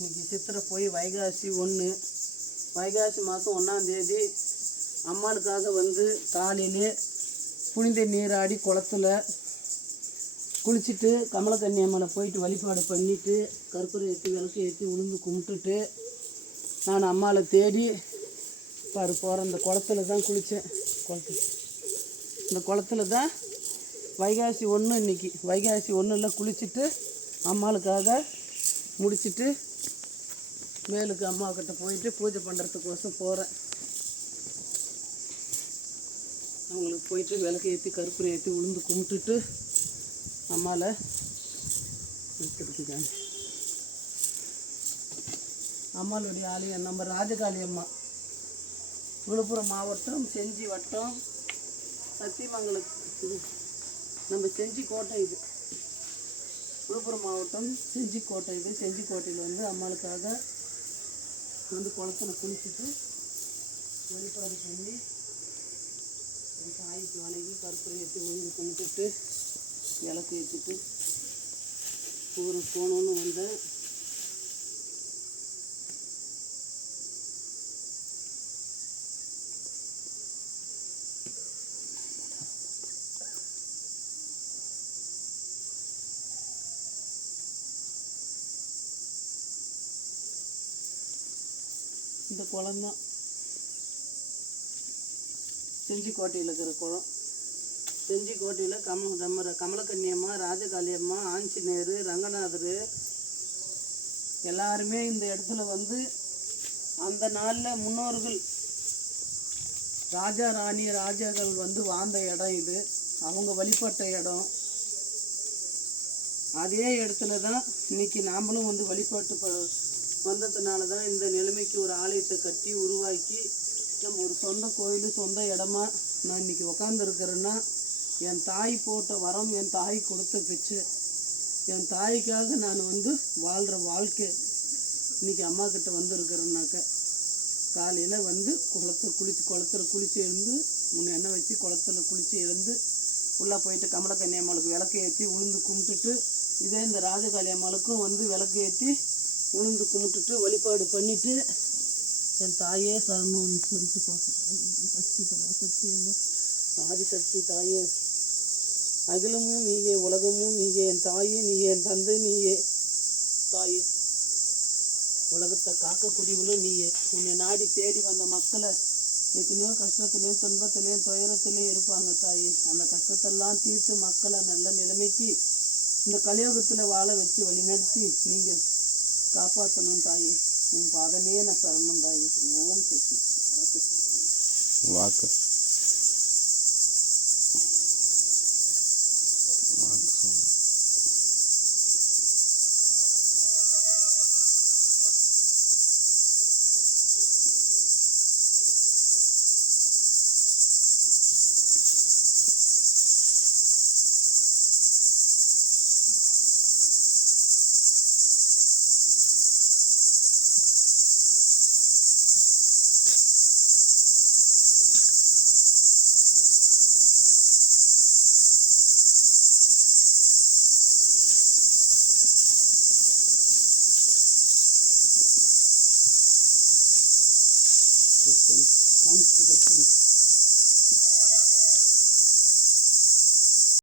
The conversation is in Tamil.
இன்றைக்கி சித்திரை போய் வைகாசி 1 வைகாசி மாதம் 1ஆம் தேதி அம்மாளுக்காக வந்து காலையிலே புனித நீராடி குளத்துல குளிச்சுட்டு கமலக்கன்னி அம்மனை போயிட்டு வழிபாடு பண்ணிவிட்டு கற்பூரம் ஏற்றி விளக்கு ஏற்றி உளுந்து கும்பிட்டுட்டு நான் அம்மாவை தேடி போகிற இந்த குளத்துல தான் குளித்தேன். இந்த குளத்துல தான் வைகாசி 1 இன்றைக்கி வைகாசி 1ல் குளிச்சுட்டு அம்மாளுக்காக முடிச்சுட்டு மேலுக்கு அம்மாக்கிட்ட போயிட்டு பூஜை பண்ணுறதுக்கோசம் போகிறேன். அவங்களுக்கு போயிட்டு விளக்கு ஏற்றி கற்பூரம் ஏற்றி உளுந்து கும்பிட்டுட்டு அம்மாவில் எடுத்துக்கிட்டுக்காங்க. அம்மாளுடைய ஆலயம் நம்ம ராஜகாளி அம்மா, விழுப்புரம் மாவட்டம் செஞ்சி வட்டம் சத்தியமங்கலத்து நம்ம செஞ்சி கோட்டை. இது விழுப்புரம் மாவட்டம் செஞ்சி கோட்டை. இது செஞ்சி கோட்டையில் வந்து அம்மாளுக்காக வந்து குளத்துல குளிச்சுட்டு வழிபாடு பண்ணி தாய்க்கு வணங்கி கற்பூரம் ஏற்றி உளுந்து கும்பிட்டுட்டு விளக்கு ஏற்றிட்டு ஊருக்கு போகணுன்னு வந்தேன். இந்த குளம் தான் செஞ்சிக்கோட்டையில் இருக்கிற குளம். செஞ்சிக்கோட்டையில் நம்ம கமலக்கன்னி அம்மா, ராஜகாளி அம்மா, ஆஞ்சநேயர், ரங்கநாதர் எல்லாருமே இந்த இடத்துல வந்து அந்த நாளில் முன்னோர்கள் ராஜா ராணி ராஜாக்கள் வந்து வாழ்ந்த இடம். இது அவங்க வழிபட்ட இடம். அதே இடத்துல தான் இன்றைக்கி நாமளும் வந்து வழிபாட்டு வந்ததுனால தான் இந்த நிலைமைக்கு ஒரு ஆலயத்தை கட்டி உருவாக்கி நம்ம ஒரு சொந்த கோயில் சொந்த இடமா நான் இன்றைக்கி உக்காந்துருக்கிறேன்னா என் தாய் போட்ட வரம், என் தாய் கொடுத்த பிச்சை, என் தாய்க்காக நான் வந்து வாழ்கிற வாழ்க்கை. இன்றைக்கி அம்மா கிட்ட வந்துருக்கிறேன்னாக்க காலையில் வந்து குளத்துல குளித்து எழுந்து முன்ன எண்ணெய் வச்சு குளத்துல குளித்து எழுந்து உள்ளே போயிட்டு கமலக்கன்னி அம்மாளுக்கு விளக்கு ஏற்றி உளுந்து கும்பிட்டுட்டு இதே இந்த ராஜகாளி அம்மாளுக்கும் வந்து விளக்கு ஏற்றி உளுந்து கும்பிட்டுட்டு வழிபாடு பண்ணிவிட்டு என் தாயே சரணம்னு சொல்லிட்டு சக்தி பராசக்தி எல்லாம் ஆதிசக்தி தாயே, அகிலமும் நீயே, உலகமும் நீயே, என் தாயே நீயே, என் தந்தை நீயே, தாயே உலகத்தை காக்கக்கூடியவளும் நீயே. உன்னை நாடி தேடி வந்த மக்களை எத்தனையோ கஷ்டத்துலேயும் துன்பத்துலேயும் துயரத்துலேயும் இருப்பாங்க தாயே. அந்த கஷ்டத்தெல்லாம் தீர்த்து மக்களை நல்ல நிலைமைக்கு இந்த கலியுகத்தில் வாழ வச்சு வழிநடத்தி நீங்கள் காப்பாற்றணும் தாயே. உன் பாதமே நான் சரணம் தாயே. ஓம் சக்தி வாக்கு.